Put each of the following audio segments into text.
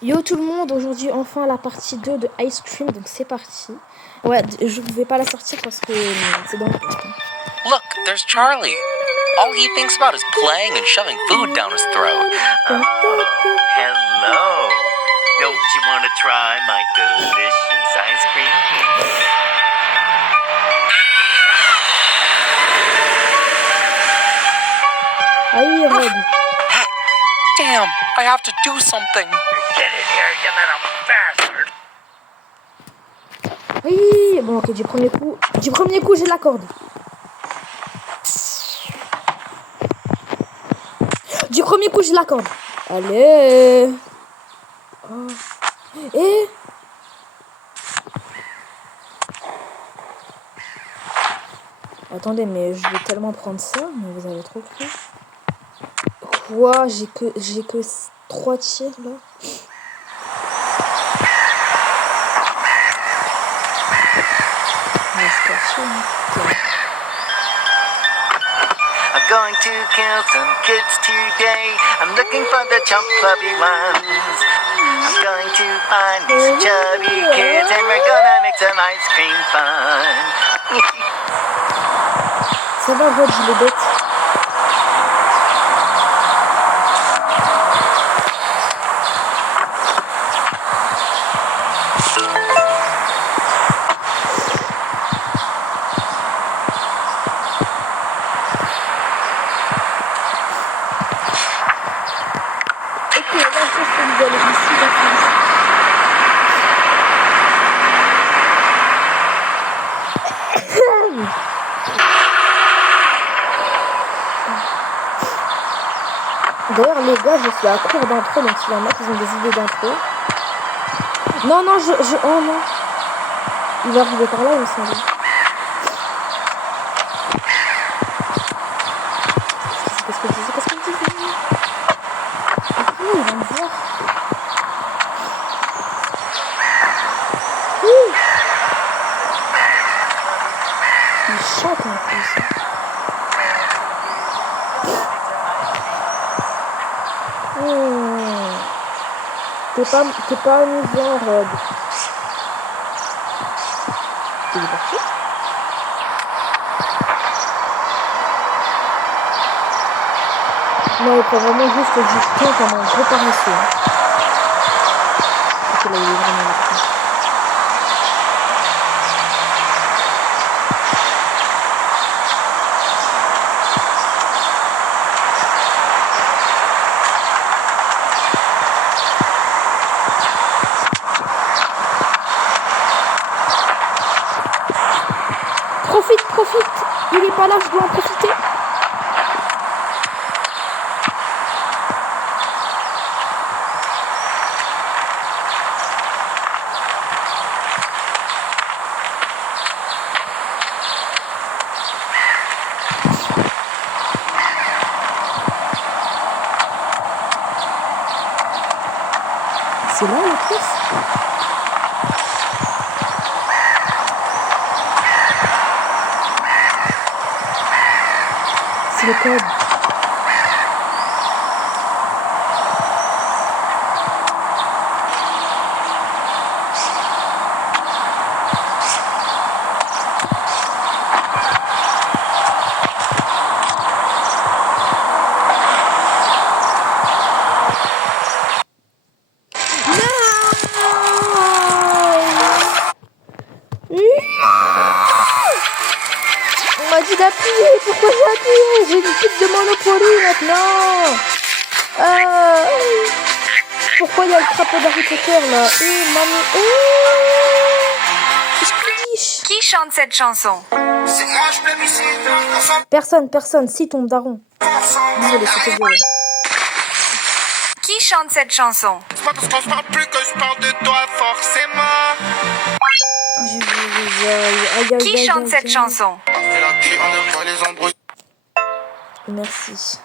Yo tout le monde, aujourd'hui enfin la partie 2 de Ice Cream, donc c'est parti. Ouais, je ne vais pas la sortir parce que c'est dans le... Look, there's Charlie. All he thinks about is playing and shoving food down his throat. Oh, hello. Don't you want to try my delicious ice cream? Aïe, Rod. Damn, I have to do something. Get in here, you little bastard. Oui, bon ok, du premier coup j'ai la corde. Du premier coup j'ai la corde. Allez. Oh. Et... Attendez, mais je vais tellement prendre ça, mais vous avez trop cru. Quoi, j'ai que 3 tirs là. I'm going to kill some kids today. I'm looking for the chump clubby ones. I'm going to find these chubby kids and we're gonna make some ice cream fun. Ça va, Rod, il est bête. Ok, là, je vais aller ici, d'accord. D'ailleurs, les gars, je suis à court d'intro, donc s'il y en a qui ont des idées d'intro. Non, non, oh non. Il va arriver par là, il me semble. Qu'est-ce que je disais? Ah, il va me voir. Il chante en plus. T'es pas amusant, Rod. Il est parti? Non, il faut vraiment juste jeter comme un gros paresseux. Ok, là, il est vraiment là. Profite. Il est pas là, je dois en profiter. C'est là la pièce. C'est le code. On m'a dit d'appuyer, pourquoi j'ai appuyé? J'ai une petite de Monopoly maintenant. Pourquoi il y a le crapaud d'Harry Potter là? Mamie, Qui chante cette chanson? Personne, si ton daron. Désolé, c'était violent. Qui chante cette chanson? C'est pas parce qu'on se parle plus que je parle de toi forcément. Qui chante cette chanson? Merci.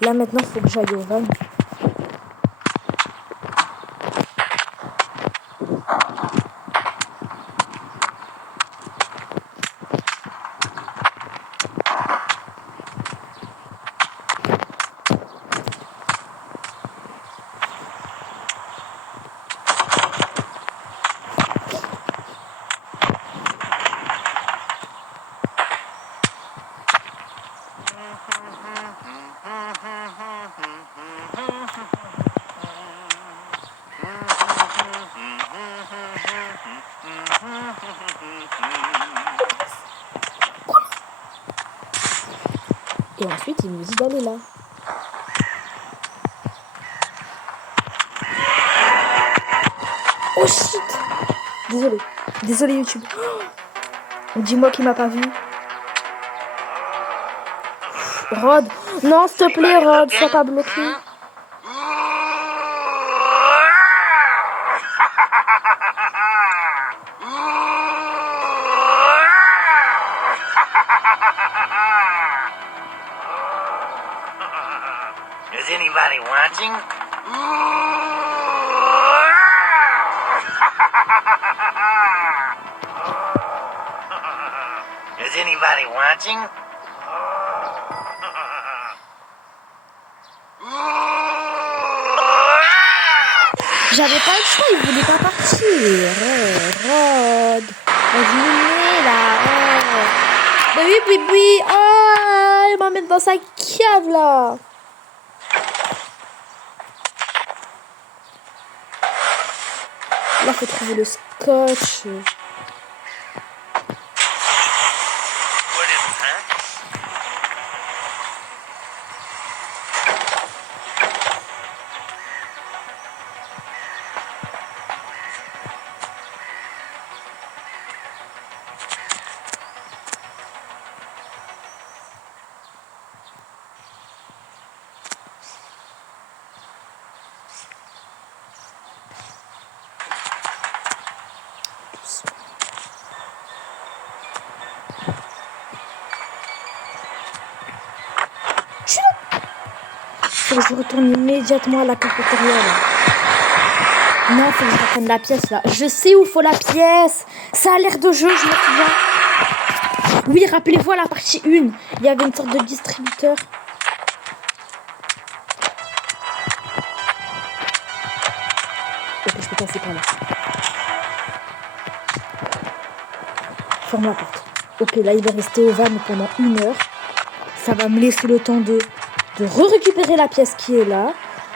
Là maintenant, faut que j'aille au van. Ensuite, il nous dit d'aller là. Oh shit! Désolé. Désolé YouTube. Oh, dis-moi qu'il m'a pas vu. Rod. Non, s'il te plaît, Rod, sois pas bloqué. Is anybody watching? Is anybody watching? J'avais pas le choix, il voulait pas partir. Rod. Vas-y, là. Oh. Bah oui, oui. Oh, il m'emmène dans sa cave, là. Là, faut trouver le scotch. What is it, huh? Faut que je retourne immédiatement à la cafétéria, là. Non, faut que je reprenne la pièce, là. Je sais où faut la pièce. Ça a l'air de jeu, je me souviens. Oui, rappelez-vous à la partie 1. Il y avait une sorte de distributeur. Ok, je peux passer par là. Ferme la porte. Ok, là, il va rester au van pendant 1 heure. Ça va me laisser le temps de récupérer la pièce qui est là.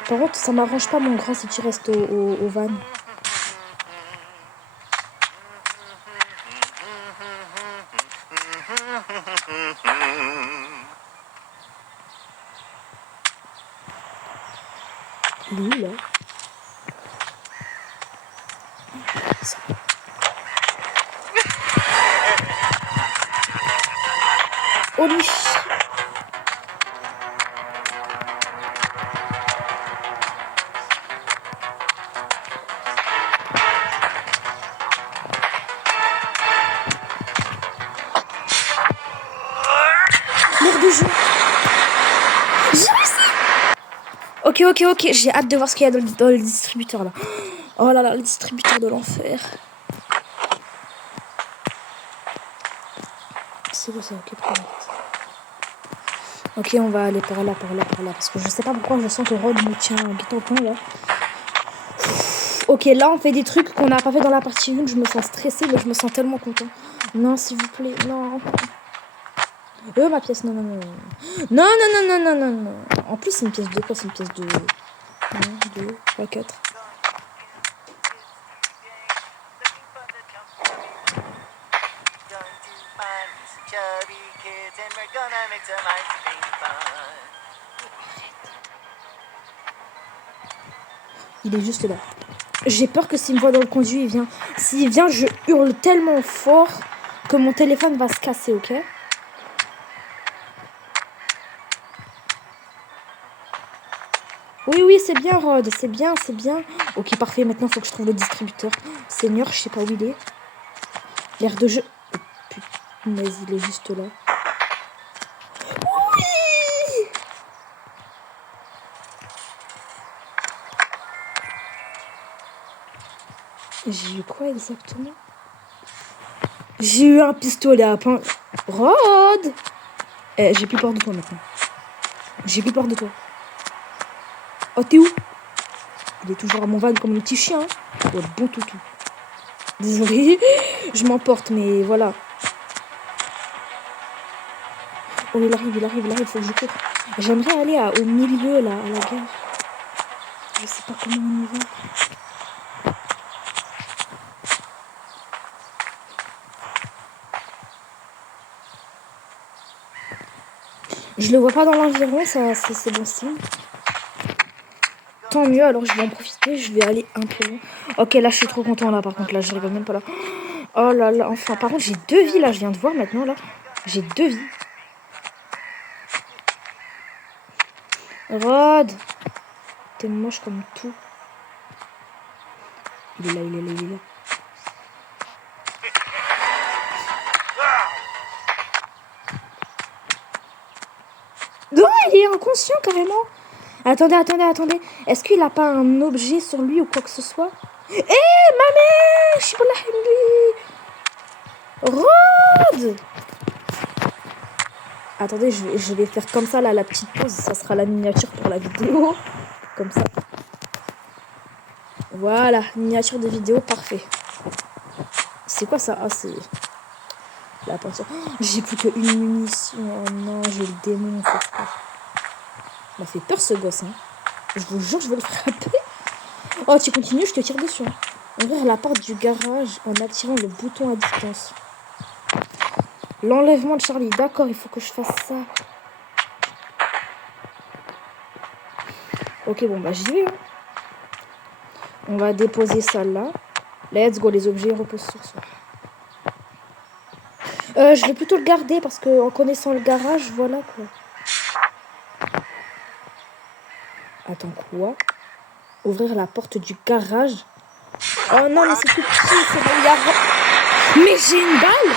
Par contre, ça m'arrange pas, mon grand, si tu restes au van. Il est où, là? Oh, lui. L'air de jeu. J'ai réussi. Ok. J'ai hâte de voir ce qu'il y a dans le distributeur, là. Oh là là, le distributeur de l'enfer. C'est où ça? Ok, prends. Ok, on va aller par là. Parce que je sais pas pourquoi je sens que Rod me tient en guet-apens, là. Ok, là, on fait des trucs qu'on n'a pas fait dans la partie 1. Je me sens stressée, mais je me sens tellement content. Non, s'il vous plaît, non. Ma pièce, non. Non. En plus, c'est une pièce de quoi? C'est une pièce de 1, 2, 3, 4. Il est juste là. J'ai peur que s'il me voit dans le conduit, il vient. S'il vient, je hurle tellement fort que mon téléphone va se casser, ok? Oui, c'est bien, Rod. C'est bien. Ok, parfait. Maintenant, il faut que je trouve le distributeur. Seigneur, je sais pas où il est. L'air de jeu. Oh, putain, il est juste là. Oui! J'ai eu quoi exactement? J'ai eu un pistolet à pain. Rod! J'ai plus peur de toi maintenant. Oh, t'es où? Il est toujours à mon van comme un petit chien. Hein. Oh, bon toutou. Désolé, je m'emporte, mais voilà. Oh, il arrive, faut que je cours. J'aimerais aller au milieu, là, à la gare. Je sais pas comment on y va. Je le vois pas dans l'environ, ça c'est bon signe. Tant mieux, alors je vais en profiter, je vais aller un peu loin. Ok, là je suis trop content là, par contre, là je rigole même pas là. Oh là là, enfin, par contre j'ai 2 vies là, je viens de voir maintenant là. J'ai 2 vies. Rod, t'es moche comme tout. Il est là, il est là, il est là. Non, il est inconscient carrément. Attendez, attendez, attendez. Est-ce qu'il a pas un objet sur lui ou quoi que ce soit? Eh, mamé, je suis pas là, Rod. Attendez, je vais faire comme ça là, la petite pause. Ça sera la miniature pour la vidéo. Comme ça. Voilà, miniature de vidéo, parfait. C'est quoi ça? Ah, c'est la peinture. Oh, j'ai plus qu'une munition. Oh non, j'ai le démon. Il m'a fait peur ce gosse. Hein. Je vous jure, je vais le frapper. Oh, tu continues, je te tire dessus. Ouvrir la porte du garage en activant le bouton à distance. L'enlèvement de Charlie. D'accord, il faut que je fasse ça. Ok, bon, bah j'y vais. Hein. On va déposer ça là. Let's go, les objets reposent sur soi. Je vais plutôt le garder parce que en connaissant le garage, voilà quoi. Attends, quoi? Ouvrir la porte du garage? Oh non, mais c'est tout petit, c'est là où il y a... Mais j'ai une balle!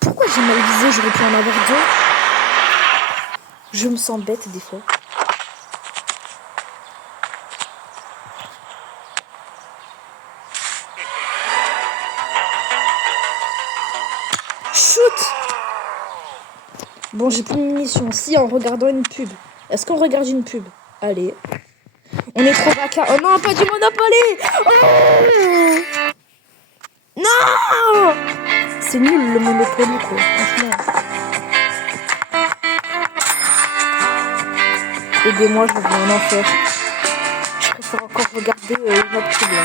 Pourquoi j'ai mal visé? J'aurais pu en avoir 2. Je me sens bête des fois. Shoot! Bon, j'ai plus de munitions. Si, en regardant une pub. Est-ce qu'on regarde une pub? Allez. On est trop vaca. Oh non, pas du Monopoly! Oh non! C'est nul le Monopoly, quoi. Franchement. Aidez-moi, je reviens en enfer. Je préfère encore regarder une autre pub, là.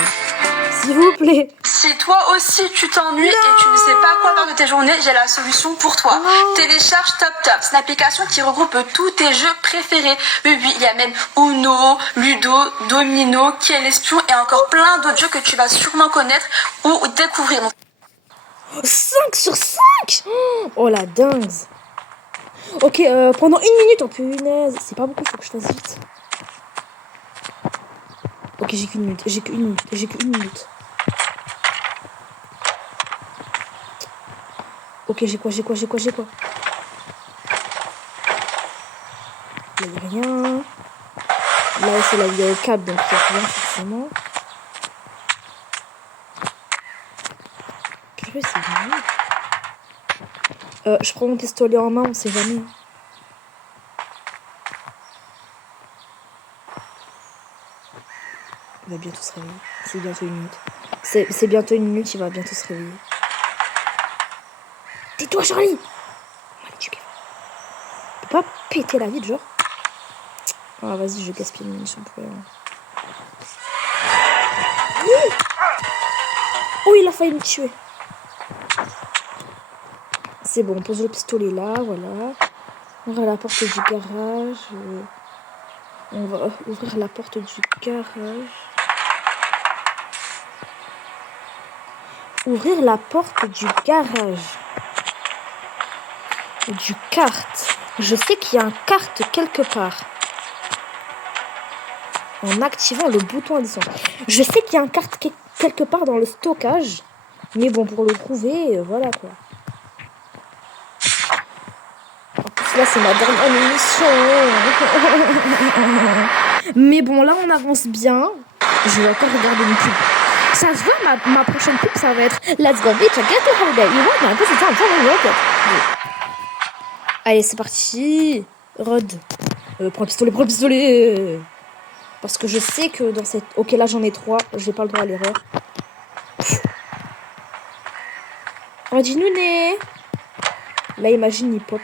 S'il vous plaît. Si toi aussi tu t'ennuies et tu ne sais pas quoi faire de tes journées, j'ai la solution pour toi. Télécharge TopTop, c'est une application qui regroupe tous tes jeux préférés. Oui, il y a même Uno, Ludo, Domino, Qui est l'espion et encore plein d'autres jeux que tu vas sûrement connaître ou découvrir. 5 sur 5! Oh la dingue! Ok, pendant 1 minute, oh punaise. C'est pas beaucoup, faut que je fasse vite. Ok, j'ai qu'une minute, j'ai qu'une minute, j'ai qu'une minute. Ok, j'ai quoi? Là, il n'y a rien. Là, c'est là où il y a le câble, donc il n'y a rien forcément. Purée, c'est bien. Je prends mon pistolet en main, on sait jamais. Il va bientôt se réveiller. C'est bientôt 1 minute. C'est bientôt 1 minute, il va bientôt se réveiller. Tais-toi, Charlie! On va l'éduquer. On peut pas péter la vie, genre. Ah, vas-y, je gaspille une munition pour rien. Oh, il a failli me tuer. C'est bon, on pose le pistolet là, voilà. On ouvre la porte du garage. On va ouvrir la porte du garage. Ouvrir la porte du garage. Du kart. Je sais qu'il y a un kart quelque part. En activant le bouton addition. Je sais qu'il y a un kart quelque part dans le stockage. Mais bon, pour le trouver, voilà quoi. En plus là, c'est ma dernière mission. Mais bon, là, on avance bien. Je vais encore regarder une pub. Ça se voit, ma prochaine pub, ça va être Let's go bitch, get to holiday. You want my pussy time, tell me what. Allez, c'est parti. Rod. Prends le pistolet. Parce que je sais que dans cette... Ok, là, j'en ai 3. J'ai pas le droit à l'erreur. Rod, nouné. Là, imagine, il pop.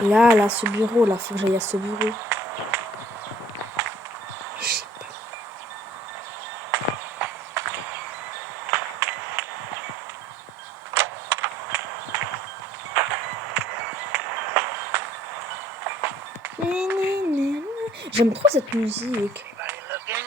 Là, ce bureau, là, faut que j'aille à ce bureau. Je sais pas. J'aime trop cette musique. Anybody looking?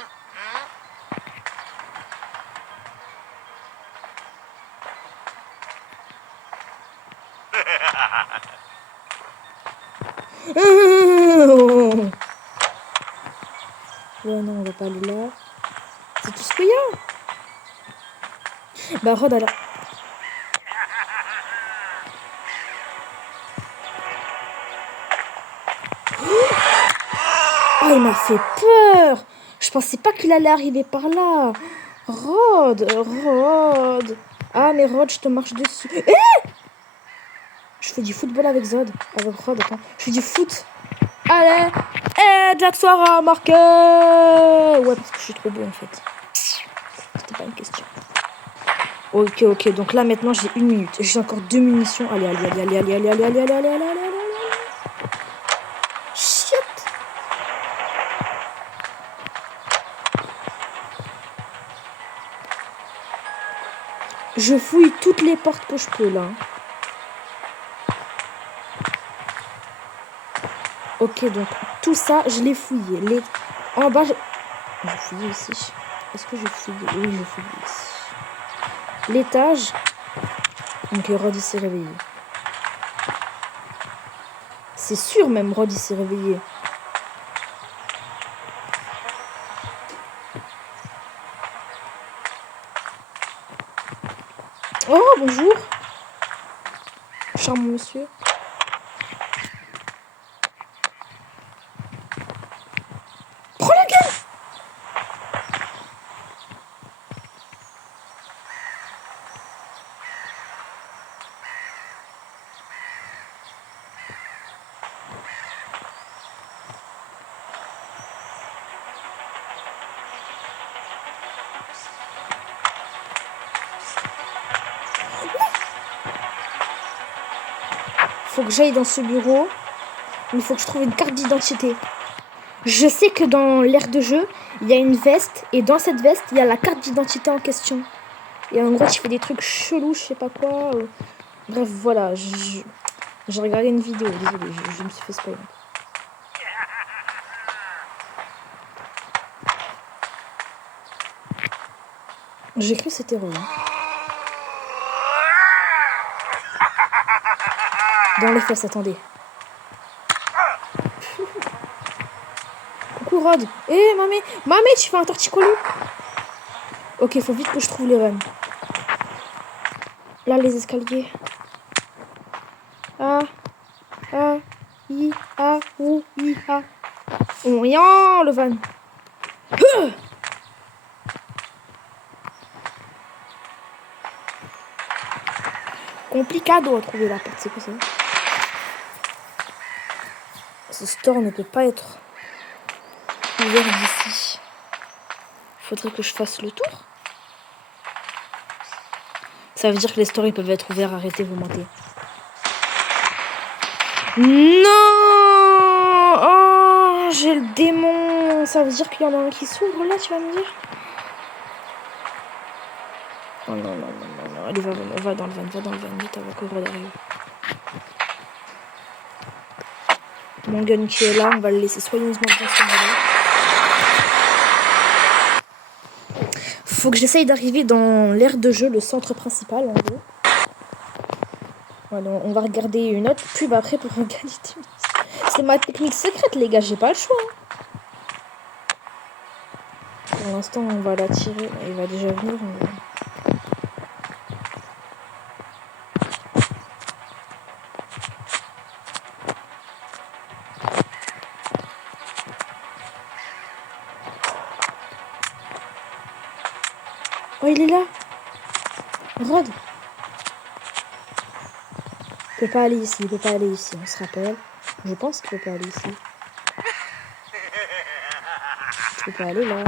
Ouais, non, on va pas aller là. C'est tout ce qu'il y a. Bah, Rod, alors. Oh, il m'a fait peur. Je pensais pas qu'il allait arriver par là. Rod. Ah, mais Rod, je te marche dessus. Je fais du football avec Zod. Avec Rod, attends. Je fais du foot. Allez. Jack Soir a marqué. Ouais, parce que je suis trop beau, en fait. C'était pas une question. Ok. Donc là, maintenant, j'ai 1 minute. J'ai encore 2 munitions. Allez. Shit. Je fouille toutes les portes que je peux, là. Ok, donc tout ça, je l'ai fouillé. En bas, j'ai fouillé ici. Est-ce que j'ai fouillé? Oui, j'ai fouillé ici. L'étage. Donc Rod, il s'est réveillé. C'est sûr, même Rod, il s'est réveillé. Oh, bonjour. Charmant monsieur. Prends la gueule. Faut que j'aille dans ce bureau. Il faut que je trouve une carte d'identité. Je sais que dans l'aire de jeu, il y a une veste. Et dans cette veste, il y a la carte d'identité en question. Et en gros, tu fais des trucs chelous, je sais pas quoi. Bref, voilà. J'ai regardé une vidéo. Désolé, je me suis fait spoiler. J'ai cru que c'était Rod. Dans les fesses, attendez. Coucou Rod. Mamé, tu fais un torticolis. Ok, faut vite que je trouve les runs. Là, les escaliers. Rien, le van. Complicado à trouver la porte, c'est quoi ça? Ce store ne peut pas être ouvert d'ici. Faudrait que je fasse le tour. Ça veut dire que les stores ils peuvent être ouverts. Arrêtez, vous mentez. Non. Oh, j'ai le démon. Ça veut dire qu'il y en a un qui s'ouvre là, tu vas me dire? Oh non. Allez, va dans le van, vite avant que Rod arrive. Mon gun qui est là, on va le laisser soigneusement dans ce modèle. Faut que j'essaye d'arriver dans l'aire de jeu, le centre principal en gros. Voilà, on va regarder une autre pub après pour regarder. C'est ma technique secrète, les gars, j'ai pas le choix. Pour l'instant, on va l'attirer. Il va déjà venir. Oh, il est là. Rod. Il peut pas aller ici, on se rappelle. Je pense qu'il peut pas aller ici. Il peut pas aller là.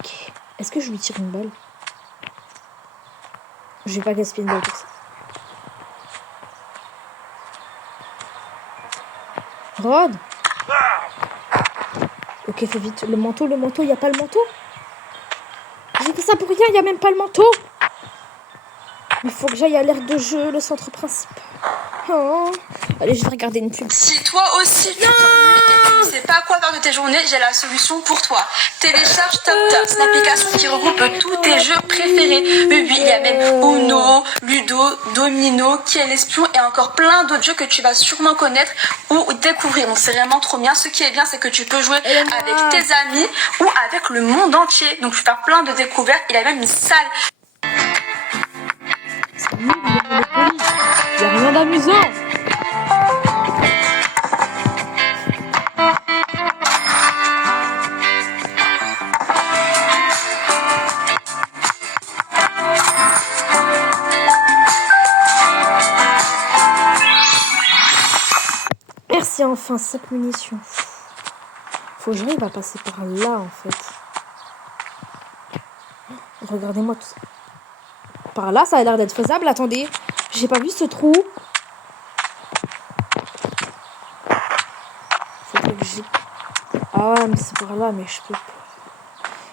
Ok. Est-ce que je lui tire une balle? Je vais pas gaspiller une balle pour ça. Rod. Ok, fais vite. Le manteau, il y a pas le manteau. J'ai fait ça pour rien, il y a même pas le manteau. Il faut que j'aille à l'aire de jeu, le centre principal. Oh. Allez, je vais regarder une pub. Si toi aussi tu t'ennuies et tu ne sais pas quoi faire de tes journées, j'ai la solution pour toi. Télécharge TopTops, l'application qui regroupe tous tes jeux préférés. Oui, il y a même Uno, Ludo, Domino, Qui est l'espion et encore plein d'autres jeux que tu vas sûrement connaître ou découvrir. Donc c'est vraiment trop bien. Ce qui est bien, c'est que tu peux jouer avec tes amis ou avec le monde entier. Donc tu peux faire plein de découvertes. Il y a même une salle. C'est nul, il y a rien d'amusant. Merci, enfin 5 munitions. Faut que j'arrive à passer par là en fait. Regardez-moi tout ça. Par là, ça a l'air d'être faisable. Attendez, j'ai pas vu ce trou. Faudrait que j'ai... Ah ouais, mais c'est par là, mais je peux pas.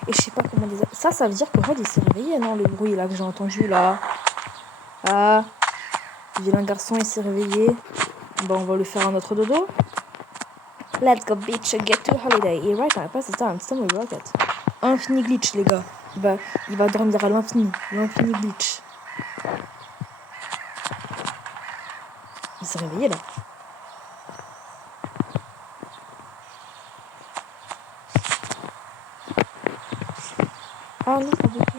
Et je sais pas comment les... Ça veut dire que Rod il s'est réveillé, non? Le bruit là que j'ai entendu là. Ah, le vilain garçon il s'est réveillé. Bon, on va lui faire un autre dodo. Let's go bitch, get to holiday. Et right now, pass the time, it's time we rocket. Infini glitch les gars. Bah, il va dormir à l'infini. L'infini glitch. Il s'est réveillé là. Ah non, pas beaucoup.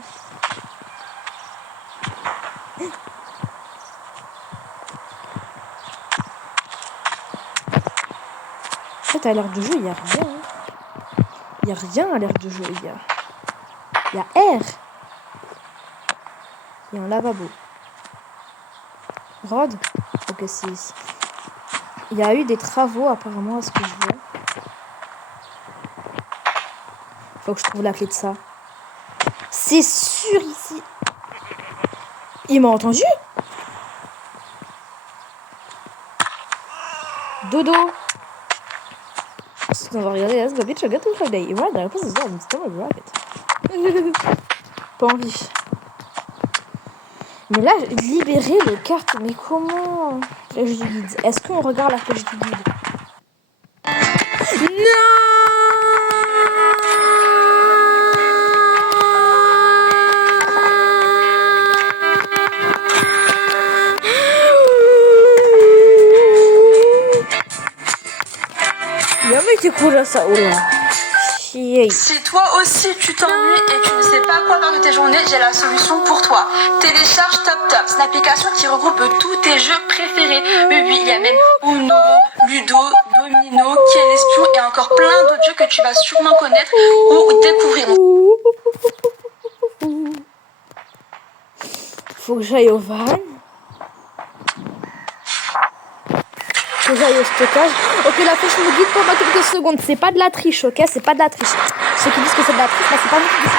En fait, à l'heure de jeu, il n'y a rien. Il n'y a rien à l'heure de jeu, les gars. Il y a air. Il y a un lavabo. Rod. Ok, c'est ici. Il y a eu des travaux, apparemment, à ce que je vois. Faut que je trouve la clé de ça. C'est sûr, ici. Il m'a entendu? Dodo. On va regarder Let's Go Bitch, Get to Friday. Ouais, la réponse est ça, c'est pas mal, rocket. Pas envie. Mais là, libérer les cartes, mais comment? Flèche du guide. Est-ce qu'on regarde la flèche du guide? Ça, oh là. Si toi aussi tu t'ennuies et tu ne sais pas quoi faire de tes journées, j'ai la solution pour toi. Télécharge TopTops, l'application qui regroupe tous tes jeux préférés. Oui, il y a même Uno, Ludo, Domino, Qui est l'espion et encore plein d'autres jeux que tu vas sûrement connaître ou découvrir. Faut que j'aille au van. Faut que j'aille au stockage. Ok, la flèche me guide pendant quelques secondes. C'est pas de la triche, ok? C'est pas de la triche. Ceux qui disent que c'est de la triche, là, c'est pas moi qui dis ça.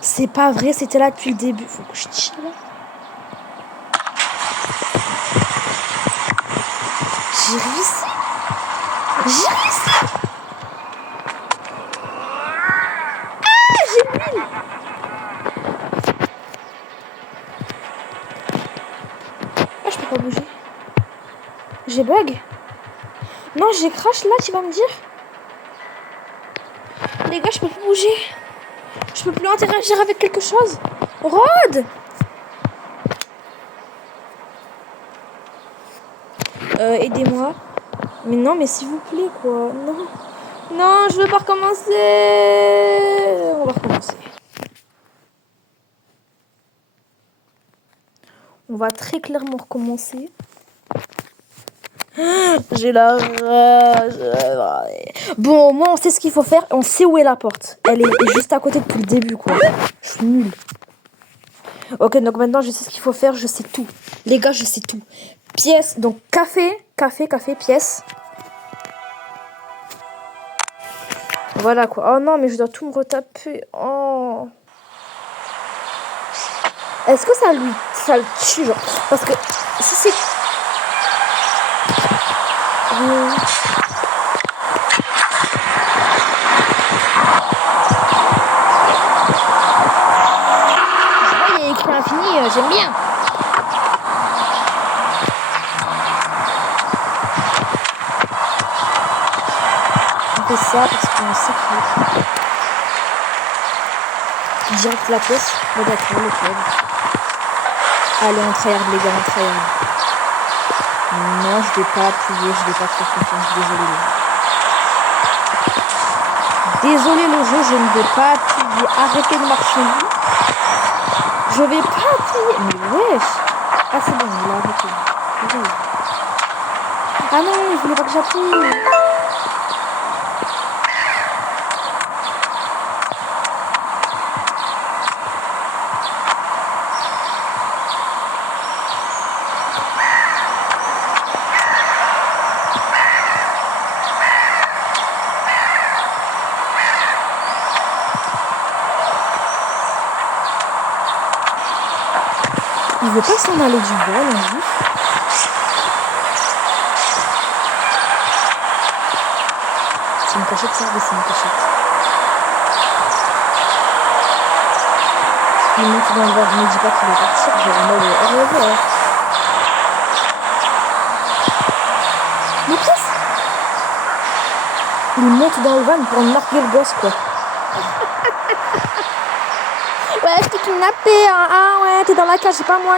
C'est pas vrai, c'était là depuis le début. Faut que je tire là. J'ai réussi. J'ai réussi. Ah, j'ai 1000. Ah, je peux pas bouger. J'ai bug. Non, j'ai crash là, tu vas me dire. Les gars, je peux plus bouger. Je peux plus interagir avec quelque chose. Rod. Aidez-moi. Mais non, mais s'il vous plaît, quoi. Non. Non, je veux pas recommencer. On va recommencer. On va très clairement recommencer. J'ai la rage. Bon, au moins, on sait ce qu'il faut faire. On sait où est la porte. Elle est juste à côté depuis le début, quoi. Je suis nulle. Ok, donc maintenant, je sais ce qu'il faut faire. Je sais tout. Les gars, je sais tout. Pièce, donc café, café, pièce. Voilà quoi. Oh non, mais je dois tout me retaper. Oh. Est-ce que ça le tue, genre? Parce que si c'est... Il y a écrit infini, j'aime bien. On fait ça parce qu'on sait que... Direct la pièce. Bon d'accord, le club. Allez, on tryhard les gars, on tryhard. Non, je vais pas appuyer, je vais pas faire confiance, désolé le jeu, je ne vais pas appuyer, arrêtez de marcher. Je vais pas appuyer, mais wesh. Ah c'est bon, il a arrêté. Ah non, il voulait pas que j'appuie. Il veut pas s'en aller du vol, on dit. C'est une cachette, ça? Oui, c'est une cachette. Il monte dans le vol, ne dis pas qu'il va partir, je vais en mode au revoir. Les pièces? Il monte dans le van pour marquer le gosse, quoi. Ouais, je t'ai kidnappé, hein. Ah ouais, t'es dans la cage, c'est pas moi.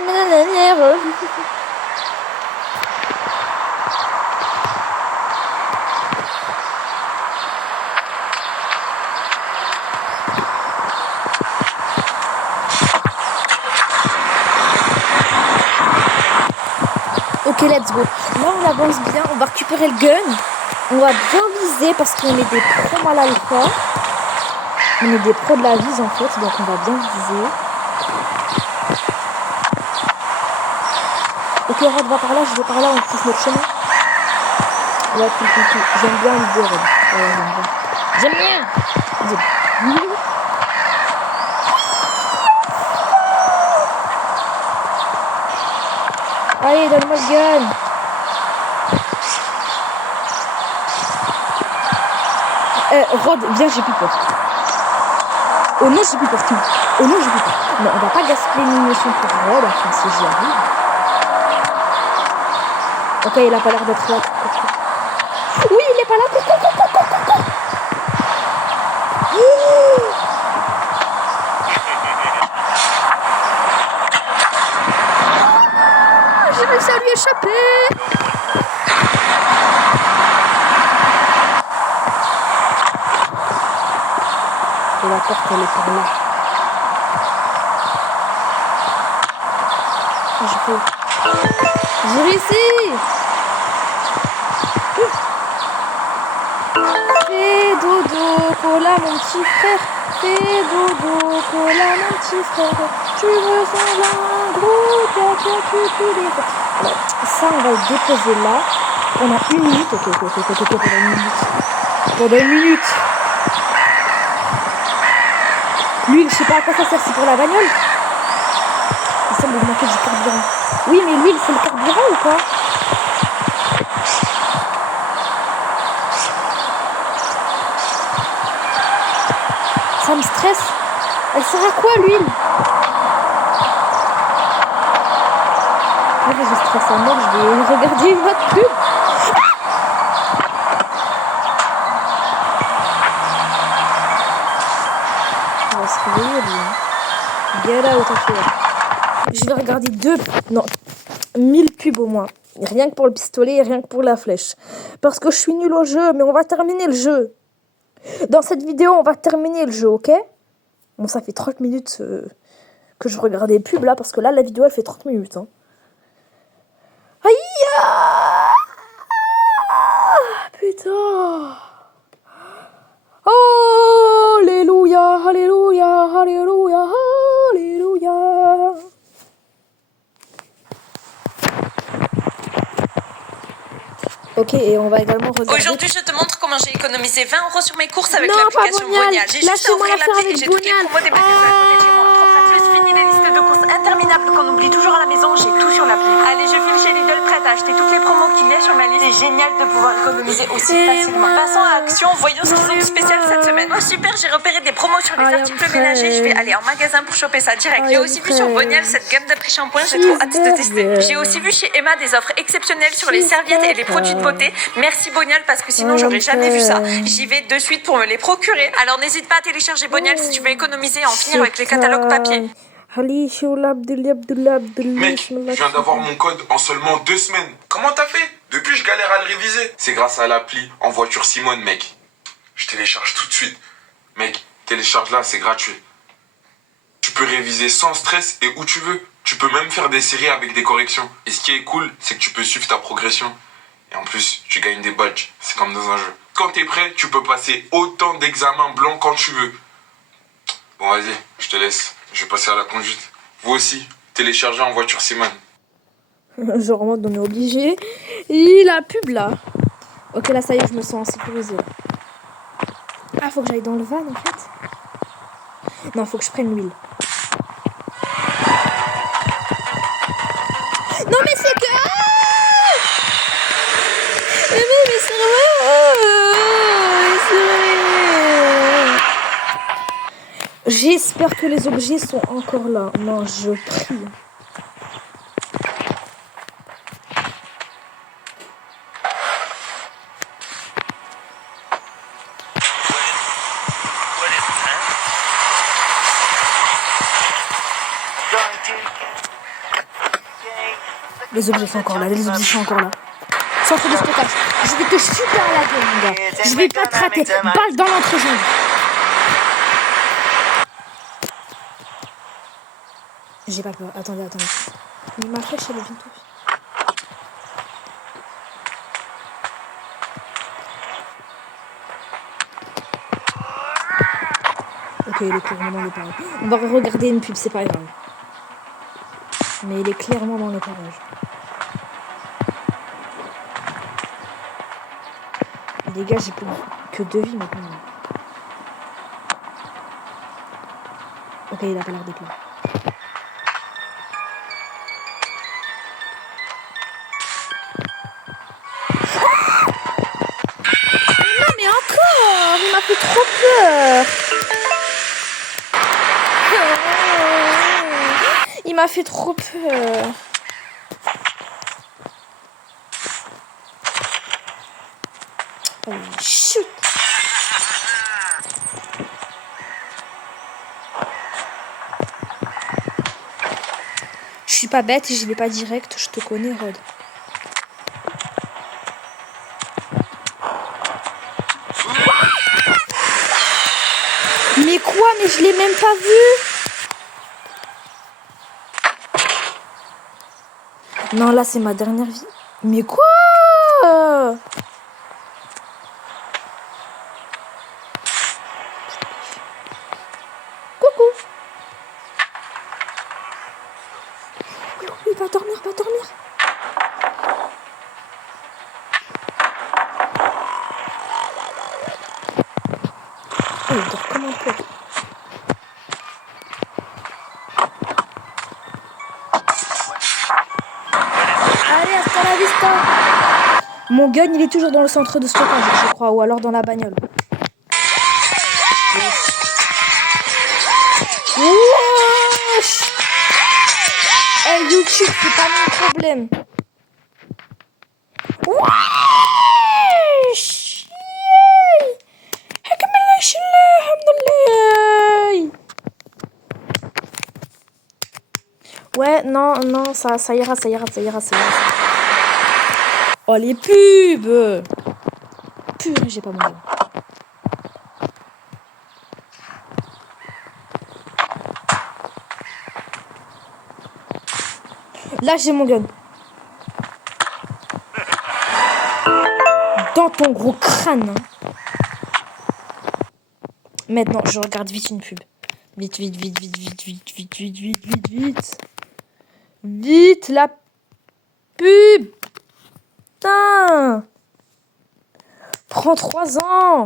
Ok, let's go. Là, on avance bien, on va récupérer le gun. On va bien viser parce qu'on est des pros mal alpha. On est des pros de la vise en fait, donc on va bien viser. Ok, Rod va par là, je vais par là, on pousse notre chemin. Ouais, tout. J'aime bien l'idée, Rod. Ouais, j'aime bien. Allez, donne-moi le gun. Rod, viens, j'ai plus peur. Oh non, j'ai plus peur. Oh non, j'ai plus peur. Non, on va pas gaspiller une munition pour Rod, enfin, si j'y arrive. Ok, il a pas l'air d'être là. Oui, il est pas là. J'ai réussi à lui échapper. Et la porte, elle est par là. J'ai réussi. Fais dodo, cola mon petit frère. Fais dodo, cola mon petit frère. Tu ressembles à un gros caca, tu les... Alors, ça, on va le déposer là. Pendant une minute. Ok, pendant une minute. Pendant une minute. L'huile, je sais pas à quoi ça sert, c'est pour la bagnole. Il semble manquer du carburant. Oui, mais l'huile, c'est le carburant ou quoi? Ça me stresse. Elle sert à quoi, l'huile? Je stresse à mort, je vais regarder une autre pub. On va se réveiller, lui. Get out of here. Je vais regarder 1000 pubs au moins. Rien que pour le pistolet et rien que pour la flèche. Parce que je suis nulle au jeu, mais on va terminer le jeu. Dans cette vidéo, on va terminer le jeu, ok? Bon, ça fait 30 minutes que je regarde des pubs là, parce que là, la vidéo, elle fait 30 minutes. Hein. Aïe! Putain! Alléluia, alléluia, alléluia, alléluia. Ok, et on va également regarder... Aujourd'hui, je te montre comment j'ai économisé 20 € sur mes courses avec Non, l'application pas Bonial. Bonial. J'ai juste à Lâchez-moi ouvrir l'affaire l'appli et avec j'ai toutes les Bonial. promos des magasins à côté de chez moi. Plus fini les listes de courses interminables qu'on oublie toujours à la maison, j'ai tout sur l'appli. Allez, je file chez Lidl prête à acheter toutes les promos qu'il y a sur ma liste. C'est génial de pouvoir économiser aussi facilement. Passons à action, voyons ce qu'ils ont de spécial cette semaine. Oh super, j'ai repéré des promos sur les I am articles ménagers. Je vais aller en magasin pour choper ça direct. J'ai aussi vu sur Bonial cette gamme d'après-shampoing, j'ai trop hâte de tester. J'ai aussi vu chez Emma des offres exceptionnelles sur les serviettes et les produits de beauté. Merci Bonial parce que sinon j'aurais jamais vu ça. J'y vais de suite pour me les procurer. Alors n'hésite pas à télécharger Bonial si tu veux économiser et en finir avec les catalogues papier. Mec, je viens d'avoir mon code en seulement 2 semaines. Comment t'as fait? Depuis, je galère à le réviser. C'est grâce à l'appli En Voiture Simone, mec. Je télécharge tout de suite. Mec, télécharge là, c'est gratuit. Tu peux réviser sans stress et où tu veux. Tu peux même faire des séries avec des corrections. Et ce qui est cool, c'est que tu peux suivre ta progression. Et en plus, tu gagnes des badges. C'est comme dans un jeu. Quand t'es prêt, tu peux passer autant d'examens blancs quand tu veux. Bon, vas-y, je te laisse. Je vais passer à la conduite. Vous aussi, téléchargez En Voiture Simone. Genre en mode on est obligé. Et la pub là. Ok, là ça y est, je me sens en sécurisé. Ah, faut que j'aille dans le van en fait. Non, faut que je prenne l'huile. Non mais c'est que... Mais c'est vrai. J'espère que les objets sont encore là. Non, je prie. Les objets sont encore là, les objets sont encore là. Centre de stockage. Je vais te shooter à la gueule, mon gars. Je vais pas te rater. Balle dans l'entrejambe. J'ai pas peur. Attendez. Mais ma flèche, elle est bientôt. Ok, il est clairement dans les parages. On va regarder une pub, c'est pas grave. Mais il est clairement dans les parages. Les gars, j'ai plus que 2 vies maintenant. Ok, il a pas l'air d'être là. Non mais encore, il m'a fait trop peur. Il m'a fait trop peur. Oh, shoot. Je suis pas bête et j'y vais pas direct, je te connais, Rod. Mais quoi? Mais je l'ai même pas vu. Non, là, c'est ma dernière vie. Mais quoi? Coucou. Il va dormir, Oh, il dort comme un peu. Allez, hasta la vista. Mon gun, il est toujours dans le centre de stockage, je crois, ou alors dans la bagnole. Wesh. Hey, YouTube, c'est pas mon problème. Wesh. Ouais, non, ça ira. Oh, les pubs. Purée, j'ai pas mon gun. Là, j'ai mon gun. Dans ton gros crâne. Maintenant, je regarde vite une pub. Vite. Vite, la pub. Putain. prend 3 ans.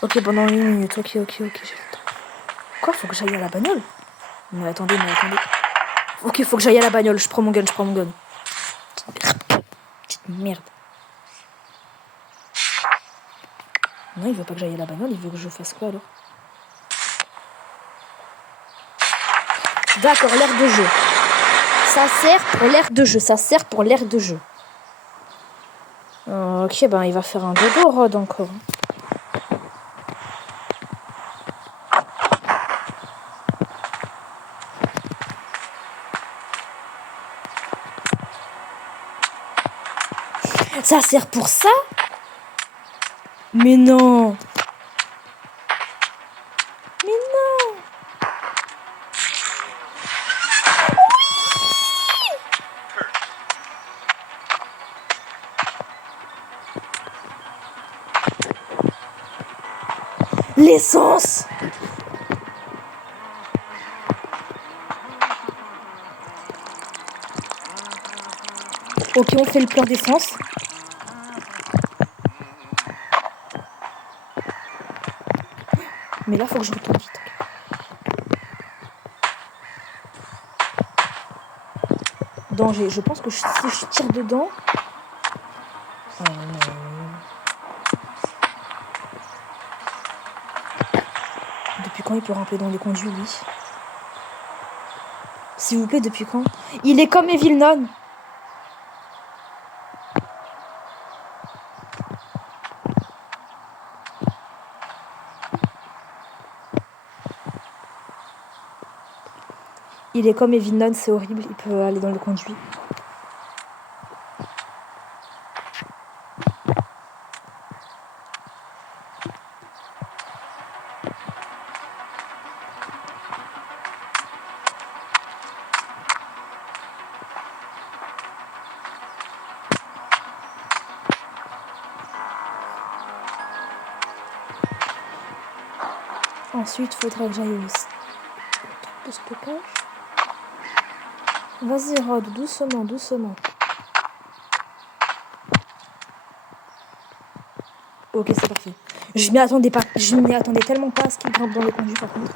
Ok, pendant 1 minute. Ok, j'ai le temps. Quoi, faut que j'aille à la bagnole? Mais attendez. Ok, faut que j'aille à la bagnole. Je prends mon gun. Petite merde. Non, il veut pas que j'aille à la bagnole, il veut que je fasse quoi alors? D'accord, l'aire de jeu. Ça sert pour l'aire de jeu. Ok, ben il va faire un dodo, Rod, encore. Ça sert pour ça? Mais non. L'essence. Ok, on fait le plein d'essence. Mais là, faut que je retourne vite. Danger. Je pense que si je tire dedans... Oh non. Depuis quand il peut ramper dans les conduits, lui? S'il vous plaît, depuis quand? Il est comme Evil Non. Il est comme Evil Non, c'est horrible. Il peut aller dans le conduit. Ensuite, faudrait que j'aille au truc de stockage. Vas-y, Rod, doucement. Ok, c'est parfait. Je m'y attendais pas. Je m'y attendais tellement pas à ce qu'il grimpe dans le conduit, par contre.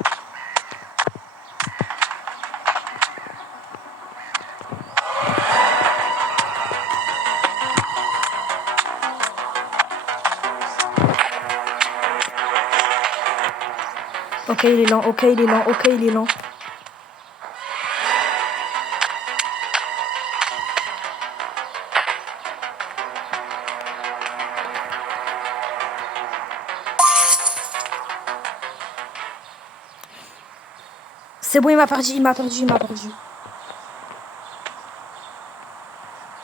Ok, il est lent. C'est bon, il m'a perdu.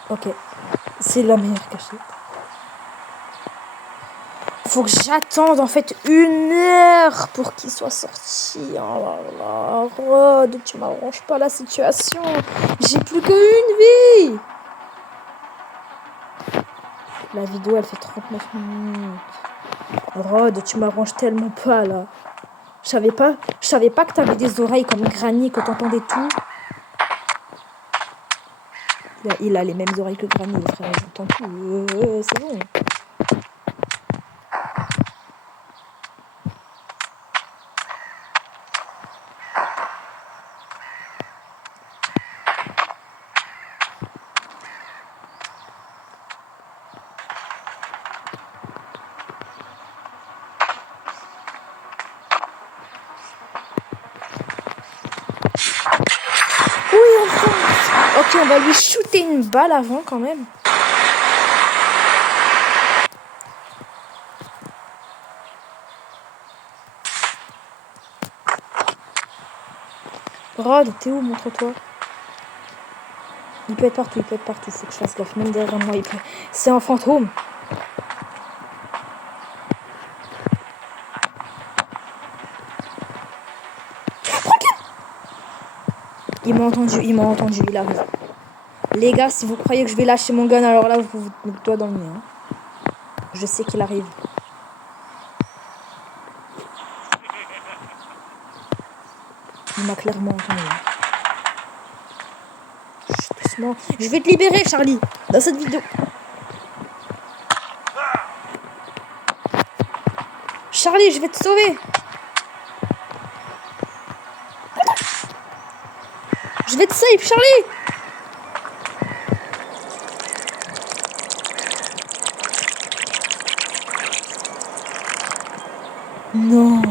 Ok. C'est la meilleure cachette. Faut que j'attende en fait 1 heure pour qu'il soit sorti. Oh là là, Rod, tu m'arranges pas la situation. J'ai plus qu'1 vie. La vidéo, elle fait 39 minutes. Rod, tu m'arranges tellement pas là. Je savais pas que t'avais des oreilles comme Granny, que t'entendais tout. Il a les mêmes oreilles que Granny, le frère, il entend tout. C'est bon. Ok, on va lui shooter une balle avant quand même. Rod, t'es où? Montre-toi. Il peut être partout. Faut que je fasse gaffe. Même derrière moi, il peut... C'est un fantôme. Il m'a entendu, il arrive. Les gars, si vous croyez que je vais lâcher mon gun, alors là, vous vous mettez le doigt dans le nez. Hein. Je sais qu'il arrive. Il m'a clairement entendu. Chut, doucement. Je vais te libérer, Charlie, dans cette vidéo. Charlie, je vais te sauver. Je vais te save, Charlie. Non.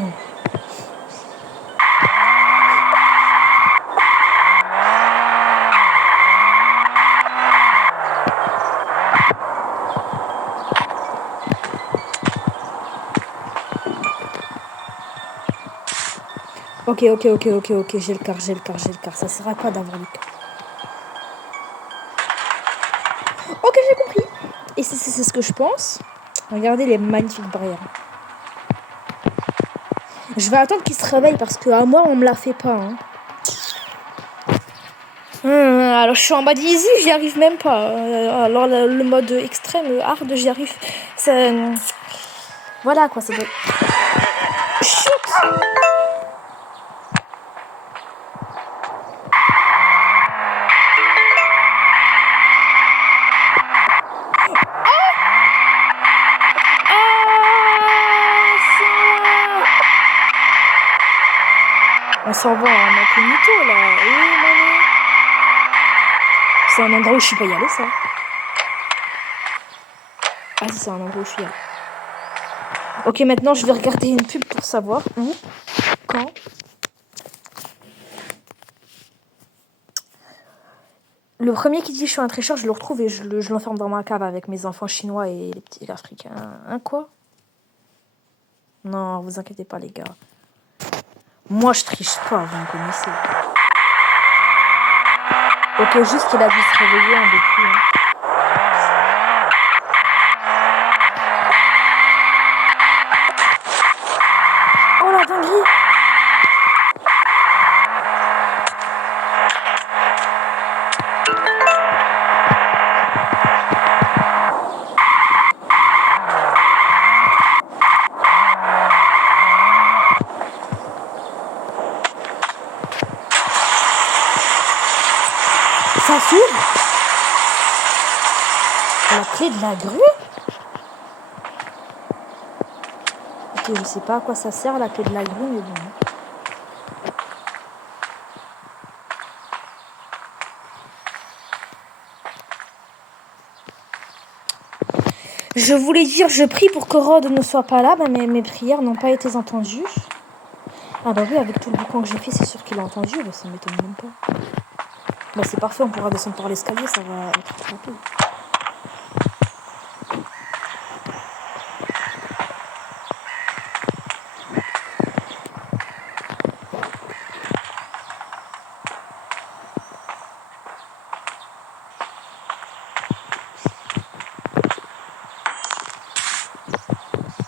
Ok, j'ai le car. Ça sert à quoi d'avoir le car? Ok, j'ai compris. Et c'est ce que je pense. Regardez les magnifiques barrières. Je vais attendre qu'il se réveille parce que à moi, on me la fait pas. Hein. Alors, je suis en mode easy, j'y arrive même pas. Alors, le mode extrême, hard, j'y arrive. Voilà quoi, ça doit... Shoot! On s'en va en incognito là. C'est un endroit où je suis pas y allée, ça. Ah si, c'est un endroit où je suis allée. Ok, maintenant je vais regarder une pub pour savoir où, quand. Le premier qui dit je suis un tricheur, je le retrouve et je l'enferme dans ma cave avec mes enfants chinois et les petits africains. Hein, quoi? Non, vous inquiétez pas les gars. Moi je triche pas, vous me connaissez. Ok, juste qu'il a dû se réveiller en depuis. Hein. Oh la dinguerie! Ça s'ouvre? La clé de la grue? Ok, je sais pas à quoi ça sert la clé de la grue, mais bon. Je voulais dire, je prie pour que Rod ne soit pas là, mais mes prières n'ont pas été entendues. Ah bah oui, avec tout le boucan que j'ai fait, c'est sûr qu'il a entendu, bah, ça m'étonne même pas. Bah c'est parfait, on pourra descendre par l'escalier, ça va être rapide.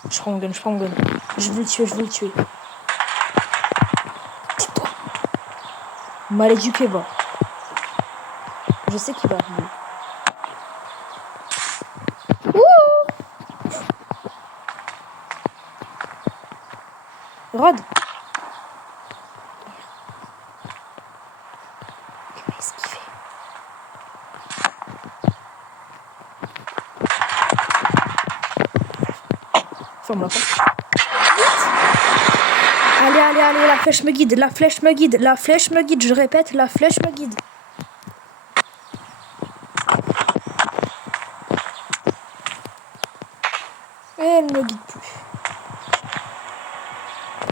Je prends mon gun. Je veux le tuer. Tais-toi. Mal éduqué, va. Je sais qu'il va arriver. Ouh! Rod. Il va esquiver. Ferme la porte. Allez, la flèche me guide, je répète, la flèche me guide. Elle ne me guide plus.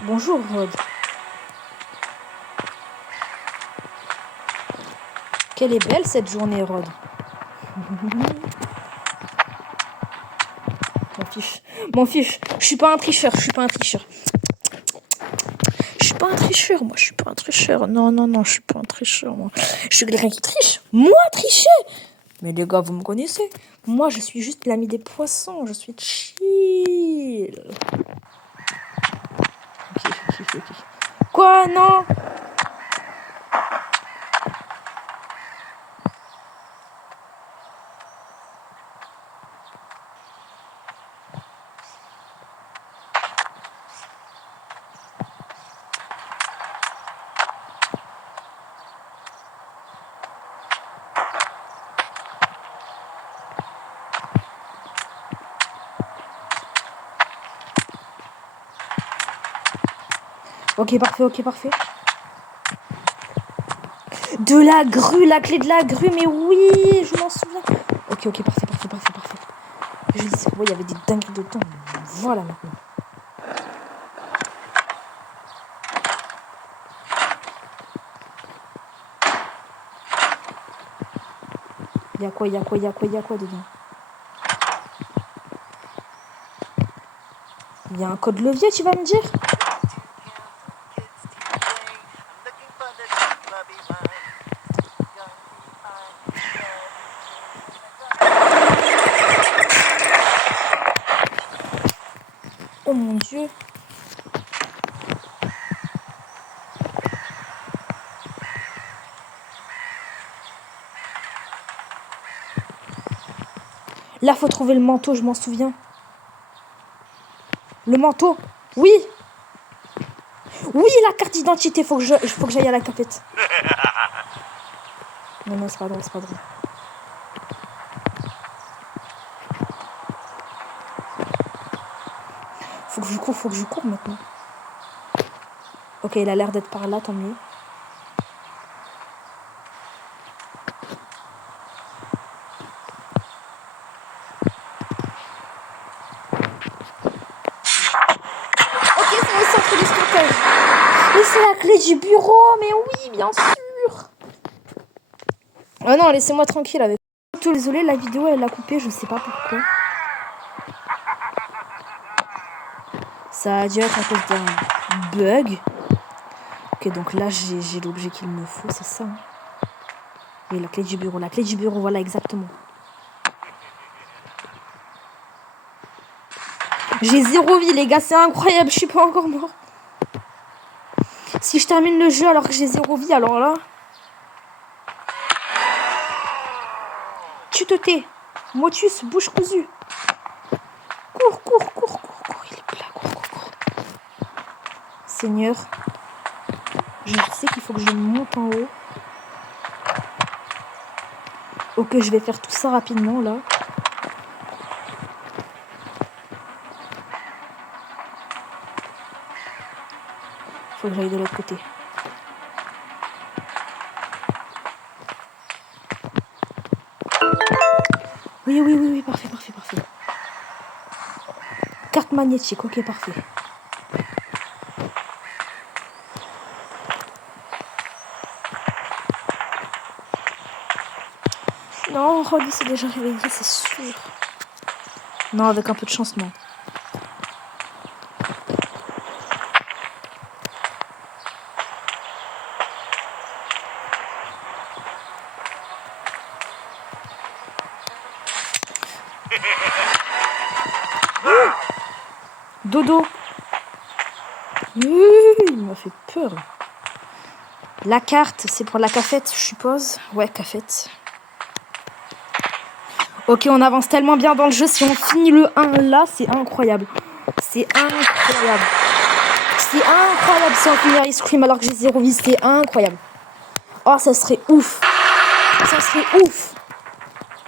Bonjour, Rod. Quelle est belle cette journée, Rod. M'en fiche. Je suis pas un tricheur. Je suis pas un tricheur, moi. Je suis pas un tricheur. Non, je suis pas un tricheur, moi. Je suis quelqu'un qui triche. Moi, tricher. Mais les gars, vous me connaissez. Moi, je suis juste l'ami des poissons. Je suis chill. Ok. Quoi, non? Ok, parfait, ok, parfait. De la grue, la clé de la grue, mais oui, je m'en souviens. Ok, ok, parfait, parfait, parfait, parfait. Je disais, ouais, il y avait des dingueries de temps. Voilà maintenant. Y'a quoi dedans? Y'a un code levier, tu vas me dire? Looking for the chubby ones. Oh mon dieu. Là, faut trouver le manteau, je m'en souviens. Le manteau. Oui. Oui, la carte d'identité. Faut que j'aille à la cafette. Non, non, c'est pas drôle, c'est pas drôle. Faut que je cours maintenant. Ok, il a l'air d'être par là, tant mieux. Ok, c'est le centre de stockage. Mais c'est la clé du bureau, mais oui, bien sûr. Oh non, laissez-moi tranquille avec. Tout désolé, la vidéo elle a coupé, je sais pas pourquoi. Ça a dû être à cause d'un bug. Ok, donc là j'ai l'objet qu'il me faut, c'est ça. Hein. Oui, la clé du bureau, voilà exactement. J'ai 0 vie les gars, c'est incroyable, je suis pas encore mort. Si je termine le jeu alors que j'ai 0 vie, alors là... Tu te tais. Motus, bouche cousue. Cours, il est là, cours. Seigneur. Je sais qu'il faut que je monte en haut. Ok, je vais faire tout ça rapidement, là. Faut que j'aille de l'autre côté. Oui, parfait. Carte magnétique, ok, parfait. Non, Roddy s'est déjà réveillé, c'est sûr. Non, avec un peu de chance, non. Dodo. Il m'a fait peur. La carte, c'est pour la cafette, je suppose. Ouais, cafette. Ok, on avance tellement bien dans le jeu. Si on finit le 1 là, c'est incroyable. C'est incroyable si on finit Ice Cream alors que j'ai 0 vie. C'est incroyable. Oh, ça serait ouf.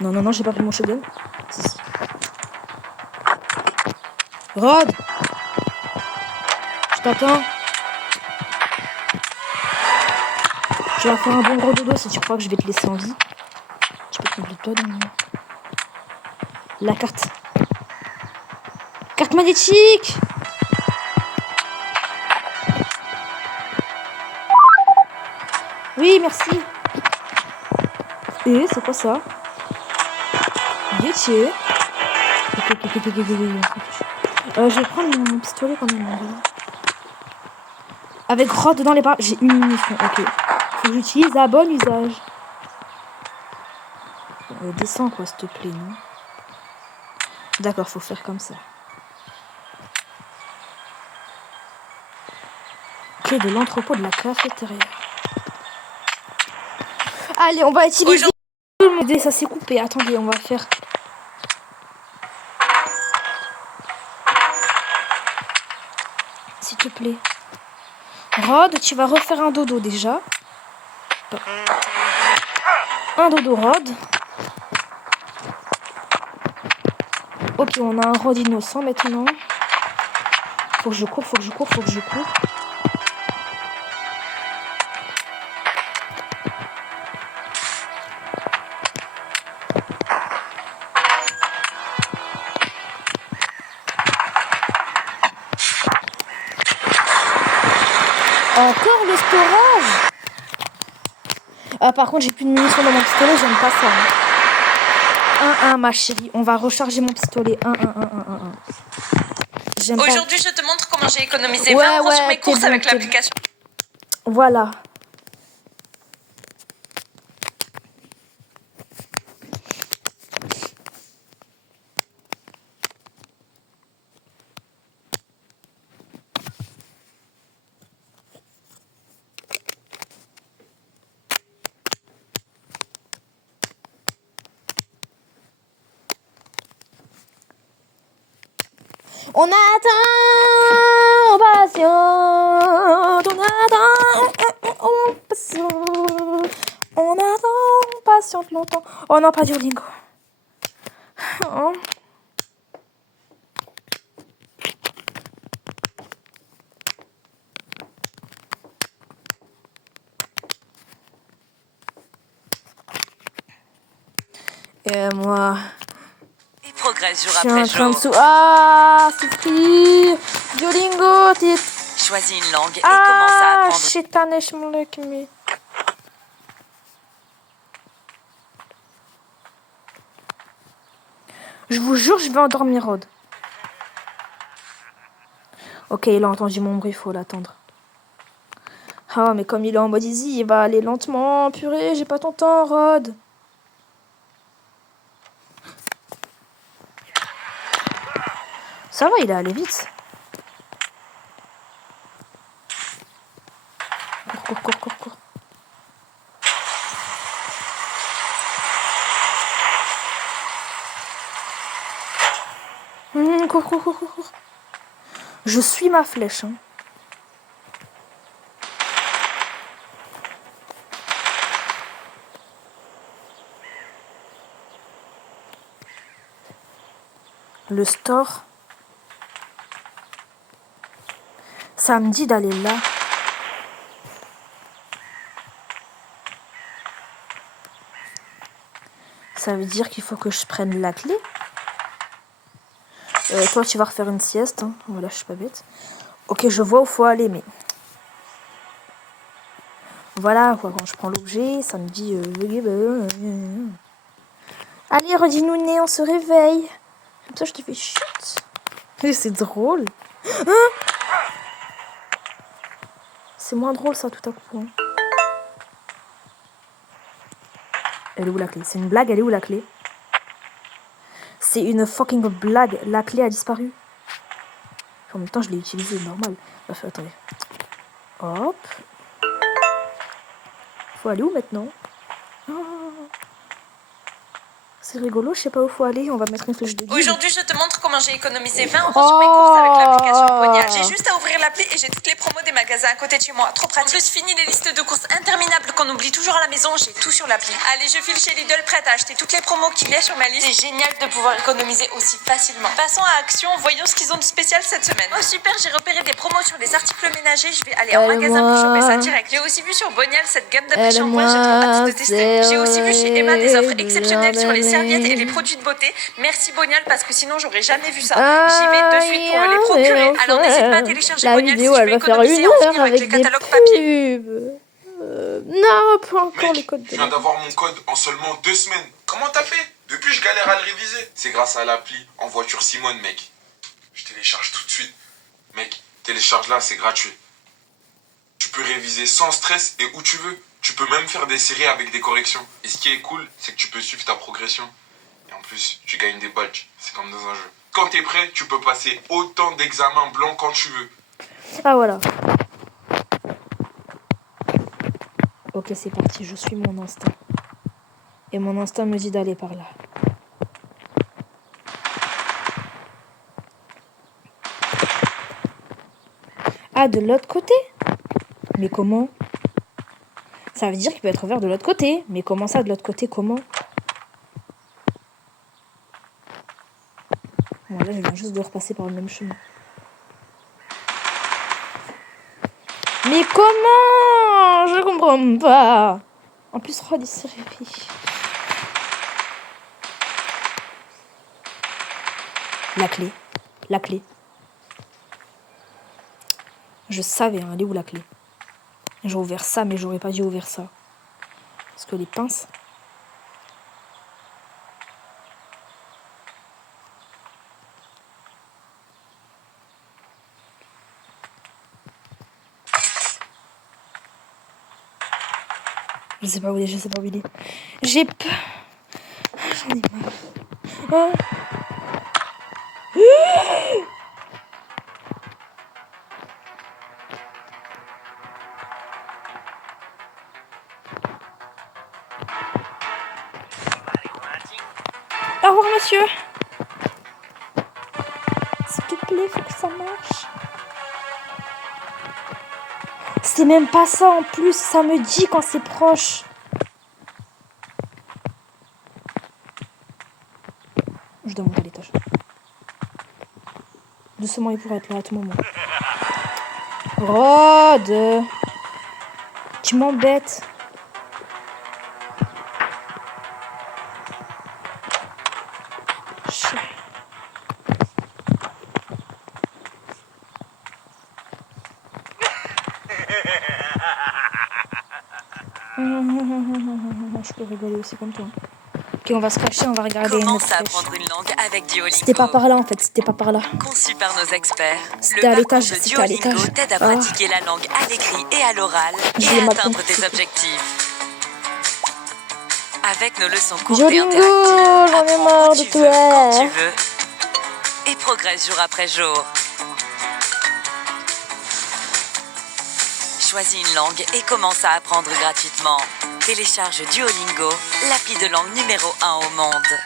Non, j'ai pas pris mon shotgun. Si. Rod, je t'attends. Tu vas faire un bon gros dodo si tu crois que je vais te laisser en vie. Tu peux te mettre toi dans la carte. Carte magnétique. Oui, merci. Et c'est quoi ça? Yeti. Ok. Je vais prendre mon pistolet quand même. Avec Rod dans les bras. J'ai une munition. Ok. Faut que j'utilise à bon usage. Descends quoi, s'il te plaît, non? D'accord, faut faire comme ça. Clé de l'entrepôt de la cafétéria. Allez, on va utiliser... Ça s'est coupé. Attendez, on va faire... S'il te plaît. Rod, tu vas refaire un dodo déjà. Un dodo Rod. Ok, on a un Rod innocent maintenant. Faut que je cours. Encore le storage. Ah, par contre, j'ai plus de munitions dans mon pistolet, j'aime pas ça. Hein. 1-1, ma chérie. On va recharger mon pistolet. 1-1-1-1-1-1. J'aime pas. Aujourd'hui, je te montre comment j'ai économisé Ouais, 20 euros sur ouais, mes courses t'es bon, avec t'es bon. l'application. Voilà. On attend, patiente, on attend, patiente longtemps. Oh non, pas Duolingo. Oh. Et moi, Et progresse jour je suis après en train de jour. souffrir. Duolingo, t'es... Choisis une langue et commence à apprendre. Shitanesh molekmi. Je vous jure, je vais endormir Rod. Ok, il a entendu mon bruit, il faut l'attendre. Ah, mais comme il est en mode easy, il va aller lentement. Purée, j'ai pas ton temps, Rod. Ça va, il est allé vite. Cours. Cours. Je suis ma flèche. Hein. Le store. Ça me dit d'aller là. Ça veut dire qu'il faut que je prenne la clé. Toi, tu vas refaire une sieste. Hein. Voilà, je suis pas bête. Ok, je vois où faut aller, mais... Voilà, quoi, quand je prends l'objet, ça me dit... Allez, redis-nous né, on se réveille. Comme ça, je te fais chut. Et c'est drôle. Hein, c'est moins drôle, ça, tout à coup. Hein. Elle est où la clé? C'est une blague, elle est où la clé? C'est une fucking blague. La clé a disparu. En même temps, je l'ai utilisée, normal. Bref, attendez. Hop. Faut aller où maintenant? C'est rigolo, je sais pas où faut aller. On va mettre une flèche de guide. Aujourd'hui, je te montre comment j'ai économisé 20 euros sur mes courses avec l'application Bognal. J'ai juste à ouvrir l'appli et j'ai toutes les promos des magasins à côté de chez moi. Trop pratique. En plus, fini les listes de courses interminables qu'on oublie toujours à la maison. J'ai tout sur l'appli. Allez, je file chez Lidl prête à acheter toutes les promos qu'il y a sur ma liste. C'est génial de pouvoir économiser aussi facilement. Passons à Action, voyons ce qu'ils ont de spécial cette semaine. Oh super, j'ai repéré des promos sur les articles ménagers. Je vais aller en magasin pour choper ça direct. J'ai aussi vu sur Bognal cette gamme d'après-shampoing. J'ai trop hâte de tester. J'ai aussi vu chez Emma des offres exceptionnelles sur les serviettes et les produits de beauté. Merci Bognal parce que sinon j'aurais jamais vu ça. J'y vais de suite pour me les procurer. Alors n'hésite pas à télécharger La Bognal si vidéo, tu elle veux va faire économiser une en heure finir avec le avec des catalogue papier. pubs. Non, pas encore les codes Je de... viens d'avoir mon code en seulement 2 semaines. Comment t'as fait? Depuis, je galère à le réviser. C'est grâce à l'appli En voiture Simone, mec. Je télécharge tout de suite. Mec, télécharge là, c'est gratuit. Tu peux réviser sans stress et où tu veux. Tu peux même faire des séries avec des corrections. Et ce qui est cool, c'est que tu peux suivre ta progression. Et en plus, tu gagnes des badges. C'est comme dans un jeu. Quand t'es prêt, tu peux passer autant d'examens blancs quand tu veux. Ah voilà. Ok, c'est parti, je suis mon instinct. Et mon instinct me dit d'aller par là. Ah, de l'autre côté? Mais comment? Ça veut dire qu'il peut être ouvert de l'autre côté. Mais comment ça, de l'autre côté, comment? Bon, là, je viens juste de repasser par le même chemin. Mais comment? Je comprends pas. En plus, Rod, il se réveille. La clé. La clé. Je savais, hein, elle est où la clé? J'ai ouvert ça, mais j'aurais pas dû ouvrir ça. Parce que les pinces... Je sais pas où il est, je sais pas où il est. J'ai peur. J'en ai marre. Oh. Au revoir, monsieur. S'il te plaît, faut que ça marche. C'est même pas ça en plus, ça me dit quand c'est proche. Je dois monter à l'étage. Doucement, il pourrait être là à tout moment. Rod, tu m'embêtes. Je peux rigoler aussi comme toi. Ok, on va se cacher, on va regarder une Commence à flèche. apprendre une langue avec Duolingo. C'était pas par là en fait, c'était pas par là. Conçu par nos experts, C'était à le l'étage, parcours de c'était à Duolingo l'étage. t'aide à pratiquer la langue à l'écrit et à l'oral Je et l'ai à mal atteindre compris. tes objectifs. Avec nos leçons courtes Duolingo, et interactives, j'en ai apprends marre où de tu toi. veux, quand tu veux et progresse jour après jour. Choisis une langue et commence à apprendre gratuitement. Télécharge Duolingo, l'appli de langue numéro 1 au monde.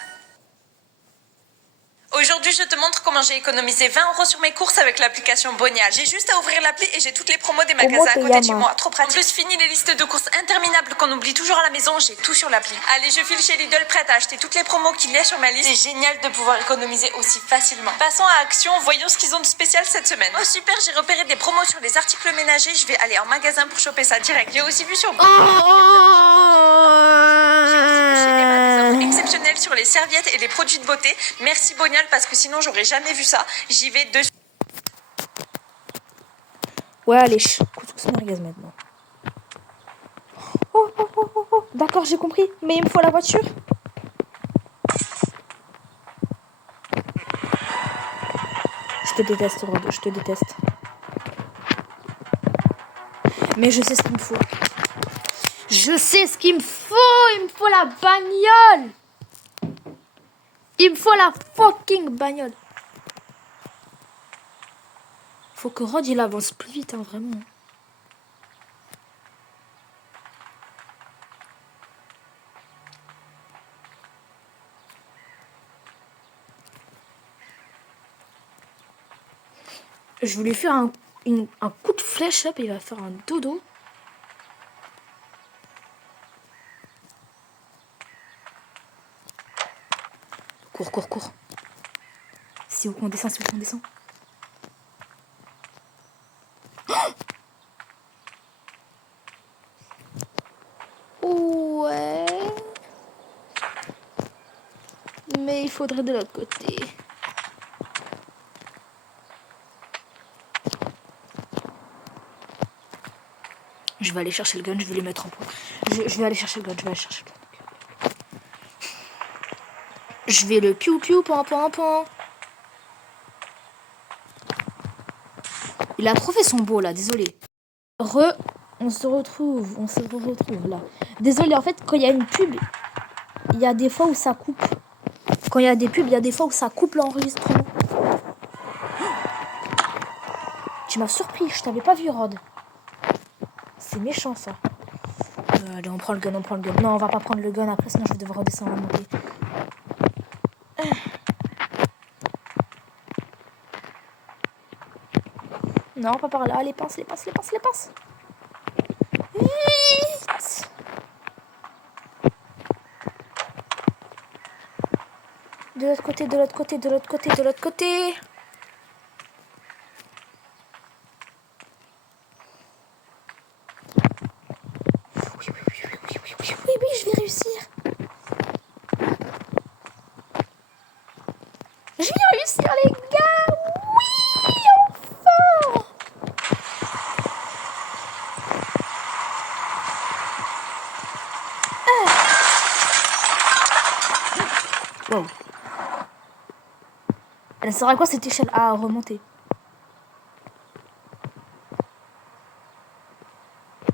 Aujourd'hui, je te montre comment j'ai économisé 20 € sur mes courses avec l'application Bonial. J'ai juste à ouvrir l'appli et j'ai toutes les promos des magasins à côté de chez moi. Trop pratique. En plus, fini les listes de courses interminables qu'on oublie toujours à la maison. J'ai tout sur l'appli. Allez, je file chez Lidl, prête à acheter toutes les promos qu'il y a sur ma liste. C'est génial de pouvoir économiser aussi facilement. Passons à Action, voyons ce qu'ils ont de spécial cette semaine. Oh super, j'ai repéré des promos sur les articles ménagers. Je vais aller en magasin pour choper ça direct. J'ai aussi vu sur... Exceptionnel sur les serviettes et les produits de beauté. Merci Bonial parce que sinon j'aurais jamais vu ça. J'y vais de... Ouais, allez, couscous merguez maintenant. Oh. D'accord, j'ai compris. Mais il me faut la voiture. Je te déteste, Rod, je te déteste. Mais je sais ce qu'il me faut. Je sais ce qu'il me faut. Il me faut la bagnole. Il me faut la fucking bagnole. Faut que Rod il avance plus vite, hein, vraiment. Je voulais faire un coup de flèche up et il va faire un dodo. Cours. C'est où qu'on descend, Ouais. Mais il faudrait de l'autre côté. Je vais aller chercher le gun, je vais le mettre en point. Je vais aller chercher le gun, Je vais le piou, pan. Il a trop fait son beau là, désolé. On se retrouve là. Désolé, en fait, quand il y a une pub, il y a des fois où ça coupe. Quand il y a des pubs, il y a des fois où ça coupe l'enregistrement. Tu m'as surpris, je t'avais pas vu, Rod. C'est méchant ça. Allez, on prend le gun. Non, on va pas prendre le gun après, sinon je vais devoir redescendre en monter. Non, pas par là. Les pinces. Vite. De l'autre côté. Oui, je vais réussir. Les gars. Oui, enfin. Wow. Elle sert à quoi cette échelle? À remonter.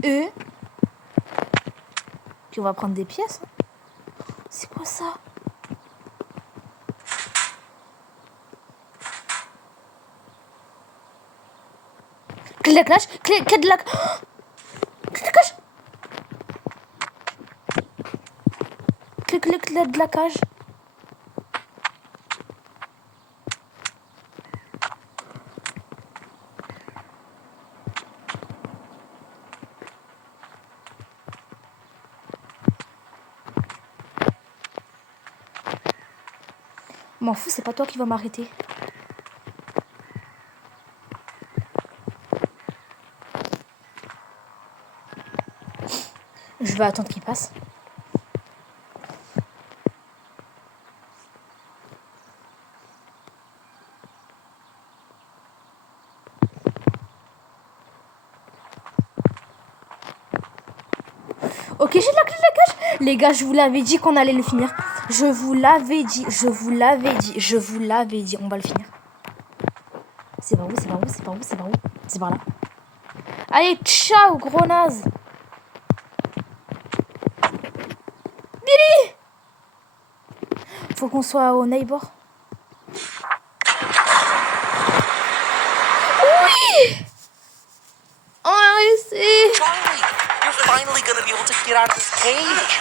Et puis on va prendre des pièces. Hein. C'est quoi ça? Clé de la cage. Clé de la... Clé de la cage. Clé de la cage. M'en fous, c'est pas toi qui vas m'arrêter. Je vais attendre qu'il passe. Ok, j'ai la clé de la cage. Les gars, je vous l'avais dit qu'on allait le finir. Je vous l'avais dit. On va le finir. C'est par où? C'est par là. Allez, ciao, gros naze. Billy! Faut qu'on soit au neighbor. Oui! On a réussi! Charlie, you're finally gonna be able to get out of this cage.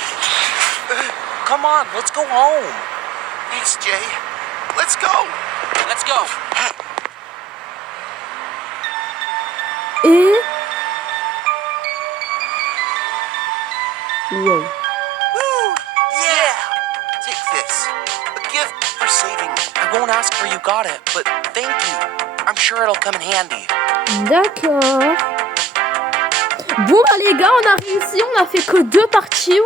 Come on, let's go home. Thanks, Jay. Let's go. Let's go. Et... Wow. Woo! Yeah! Take this. A gift for saving me. I won't ask where you got it, but thank you. I'm sure it'll come in handy. D'accord. Bon bah les gars, on a réussi, on a fait que 2 parties.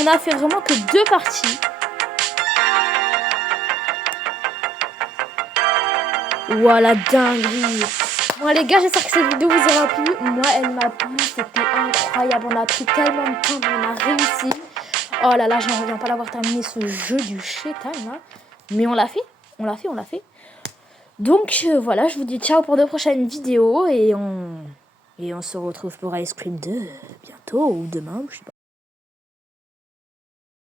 On a fait vraiment que 2 parties. Voilà, dinguerie. Bon les gars, j'espère que cette vidéo vous aura plu. Moi, elle m'a plu, c'était incroyable. On a pris tellement de temps, mais on a réussi. Oh là là, j'en reviens pas d'avoir terminé ce jeu du chétan là. Mais on l'a fait, on l'a fait. Donc voilà, je vous dis ciao pour de prochaines vidéos et on se retrouve pour Ice Cream 2 bientôt ou demain, je sais pas.